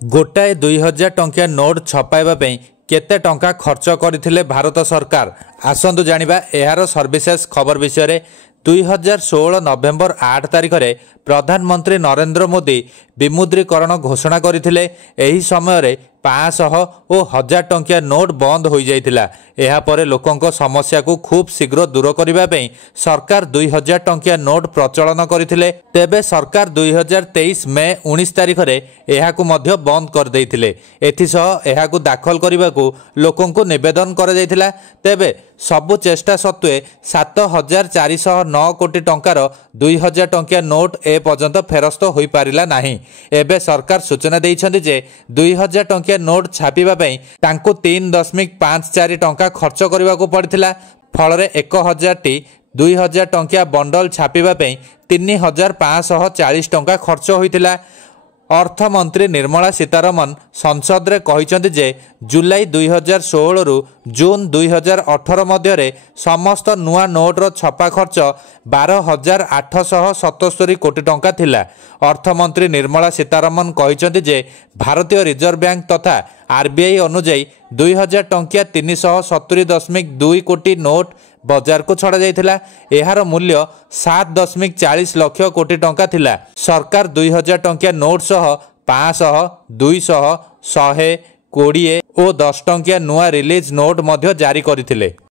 गोटाए 2000 टंकिया नोट छपाइबा केते टंका खर्च करथिले भारत सरकार आसंतु जानिबा एहार सर्विसेस खबर विषय 2016 नवेम्बर 8 तारिख में प्रधानमंत्री नरेंद्र मोदी विमुद्रीकरण घोषणा करथिले। एही समय रे 500 और 1000 टंकिया नोट बंद हो जाइथिला। एहा परे लोकंको समस्या को खूब शीघ्र दूर करबा पई सरकार 2000 टंकिया नोट प्रचलन करथिले। तेबे सरकार 2023 मई 19 तारिख में एहा को मध्य बंद कर देइथिले। एथिसह एहा को दाखल करबा को लोकंको निवेदन कर जाइथिला। तेबे सबु चेष्टा सत्वे 7409 कोटी टंकार 2000 टंकिया नोट ए पर्यंत फेरस्त हो पारिला नाही। एबे सरकार सूचना देइछन्ति जे 2000 टंकिया नोट छापिबा पई तांको 3.54 टंका खर्च करबा को पड़थिला। फलरे 1000 टी 2000 टंकिया बंडल छापिबा पई 3540 टंका खर्च होइतिला। अर्थमंत्री निर्मला सीतारमण संसद रे कहिसंति जे जुलाई 2016 रु जून 2018 मध्य समस्त नुआ नोट रो छपा खर्च 12,877 कोटी टंका थिला। अर्थमंत्री निर्मला सीतारमण कहिसंति जे भारतीय रिजर्व बैंक तथा आरबीआई अनुଯାयी 2000 टंकिया 370.2 कोटी नोट बाजार को छड़ा जाइथिला। एहार मूल्य 7.40 लाख कोटी टंका थिला। सरकार 2000 टंकिया नोट सह 500, 200, 100, 20 और 10 टंकिया नुआ रिलीज नोट मध्य जारी करथिले।